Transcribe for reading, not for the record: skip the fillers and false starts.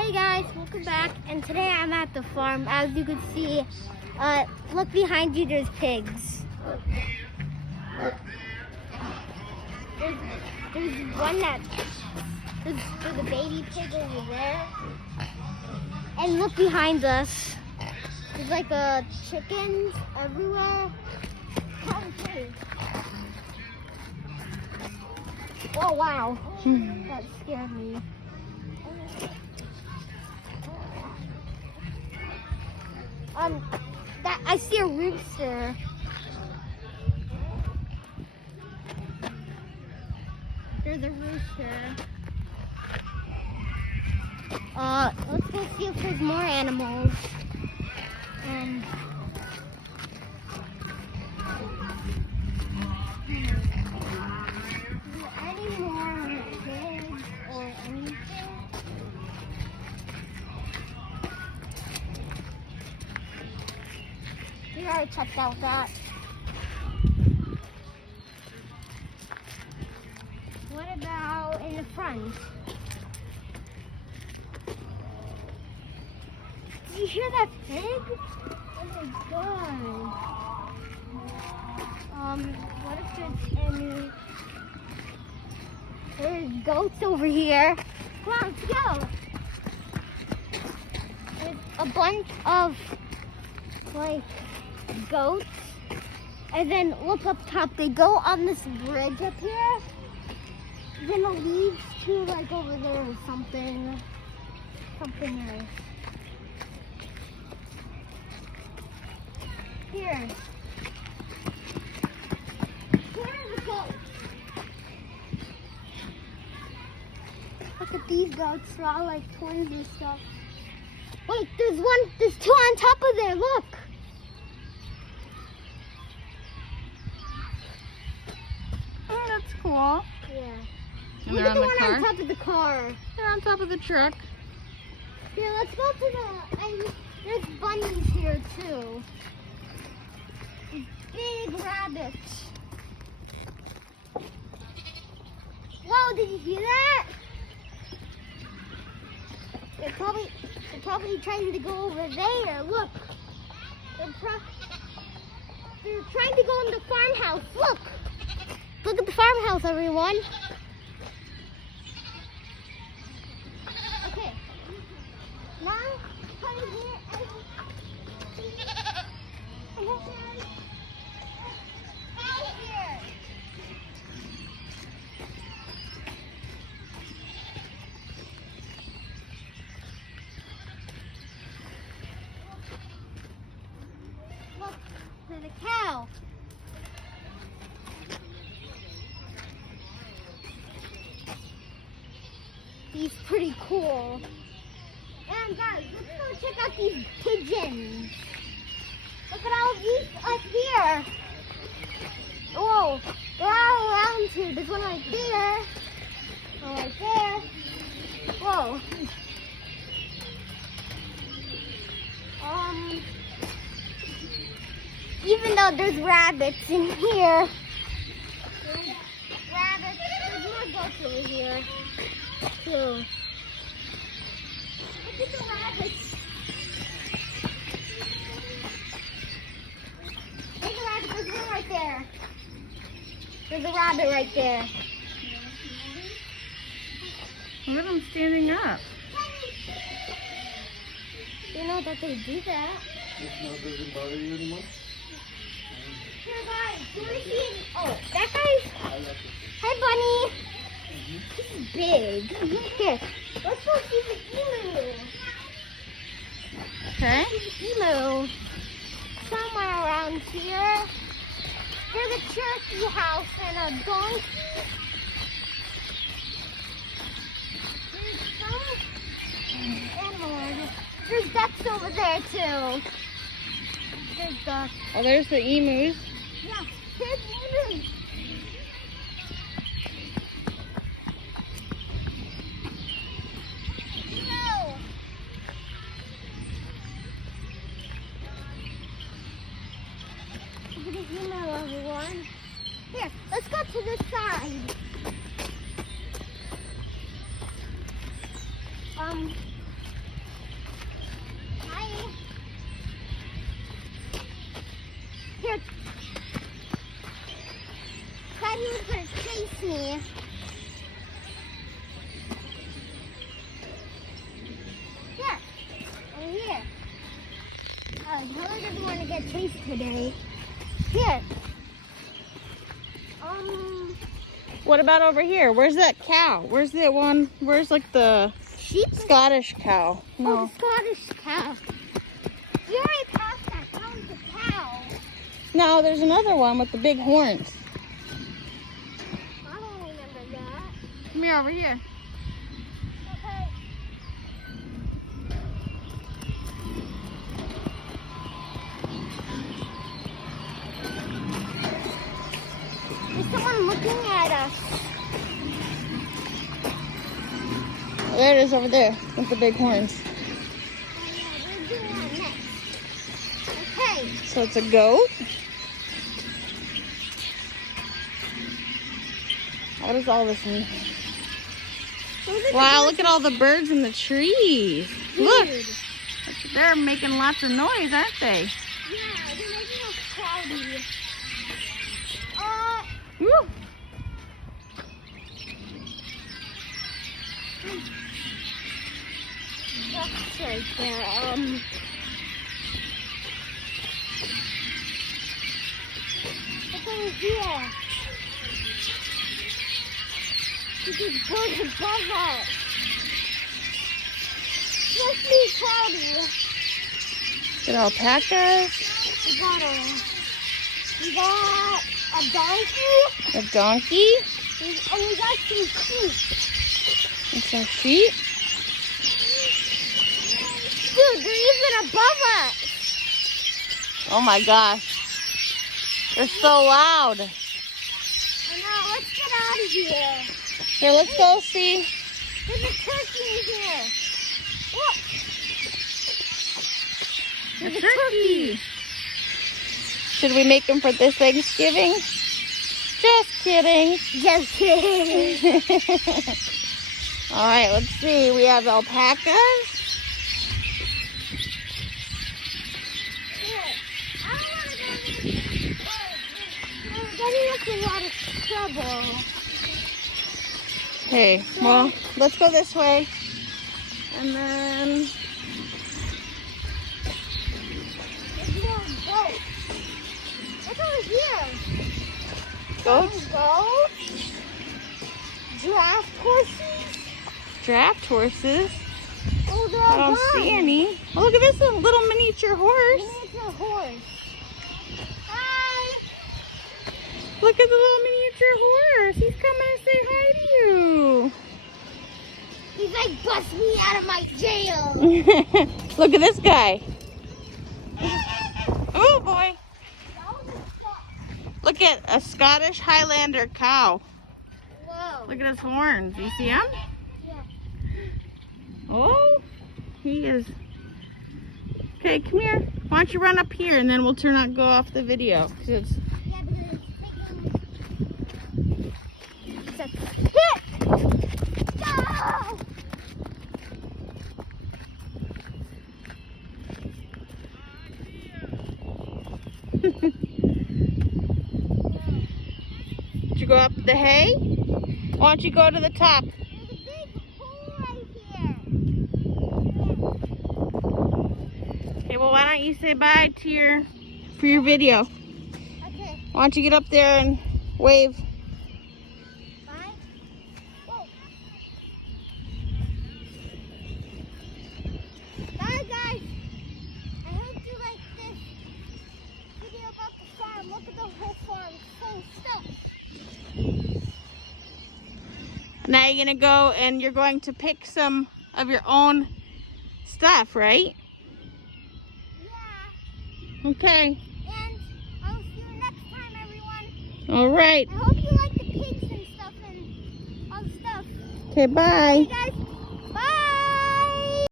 Hey guys, welcome back. And today I'm at the farm. As you can see, look behind you, there's pigs. There's a baby pig over there. And look behind us. There's like chickens everywhere. Oh wow, that scared me. I see a rooster. There's a rooster. Let's go see if there's more animals. Any more pigs or anything? We already checked out that. What about in the front? Did you hear that pig? Oh my god. What if there's any... There's goats over here. Come on, let's go. There's a bunch of, like, goats. And then look up top. They go on this bridge up here. Then it leads to, like, over there or something. Something else. Here. Here's the goat. Look at these goats. They're all like twins and stuff. Wait, there's two on top of there. Look. Oh, that's cool. Yeah. And Look they're at the on the one car? on top of the car. They're on top of the truck. Here, let's go to there's bunnies here too. Big rabbits. Whoa, did you hear that? They're probably trying to go over there. Look. They're trying to go in the farmhouse. Look. Look at the farmhouse, everyone. Okay. Now, come here and out here. Look, there's a cow. He's pretty cool. And guys, let's go check out these pigeons. Look at all these up here. Whoa, they're all around here. There's one right there. One right there. Whoa. Even though there's rabbits in here. There's more goats over here. Too. Look at the rabbits. There's a rabbit. There's one right there. There's a rabbit right there. Look at them standing up. You know that they do that. Doesn't bother you anymore? Here, guys. Do you want to see? Oh, that guy's. Hi, bunny. This is big. Here, let's go see the emu. Okay. Emu. Somewhere around here. There's a turkey house and a donkey. There's some animals. There's ducks over there too. There's ducks. Oh, there's the emus. Yeah, there's emus. Everyone. Here, let's go to this side. place today. Here. What about over here? Where's that cow? Where's the one? Where's like the Sheep? Scottish cow? Oh, No. the Scottish cow. You already passed that. That was the cow. No, there's another one with the big horns. I don't remember that. Come here, over here. Okay. There's someone looking at us. There it is over there with the big horns. Oh, yeah, we're doing that next. Okay. So it's a goat. What does all this mean? Wow, look at all the birds in the trees. Look, they're making lots of noise, aren't they? Yeah, they're making us cloudy. Woo. That's right there. Look over here. This is birds above us. Must be cloudy. Get alpacas, We got a donkey. a donkey, And we got some sheep. and some sheep. Dude, they're even above us. Oh my gosh. They're so loud. I know, let's get out of here. Here, let's go see. There's a turkey in here. Look. A turkey. Should we make them for this Thanksgiving? Just kidding. Just kidding. All right, let's see. We have alpacas. Getting us a lot of trouble. Okay, well, let's go this way. And then, There's more goats. What's over here? goats, Goats? Draft horses? draft horses. Oh, they're I all don't gone. see any. Oh, look at this little miniature horse. Miniature horse. Hi. Look at the little miniature horse. He's coming to say hi to you. He's like, bust me out of my jail. Look at this guy. Oh boy. Look at a Scottish Highlander cow. Whoa. Look at his horns. You see him? Yeah. Oh, he is. Okay, come here. Why don't you run up here and then we'll go off the video. 'Cause it's Yeah, because it's a hit. No! Did you go up the hay? Why don't you go to the top? There's a big hole right here. Okay, well, why don't you say bye to for your video? Okay, Why don't you get up there and wave? bye. Whoa. Bye, guys. I hope you like this video about the farm. Look at the whole farm. It's so stuff. Now you're gonna go and you're going to pick some of your own stuff, right? Yeah. Okay. And I'll see you next time, everyone. All right. I hope you like the pigs and stuff and all the stuff. Okay, bye. Hey, guys.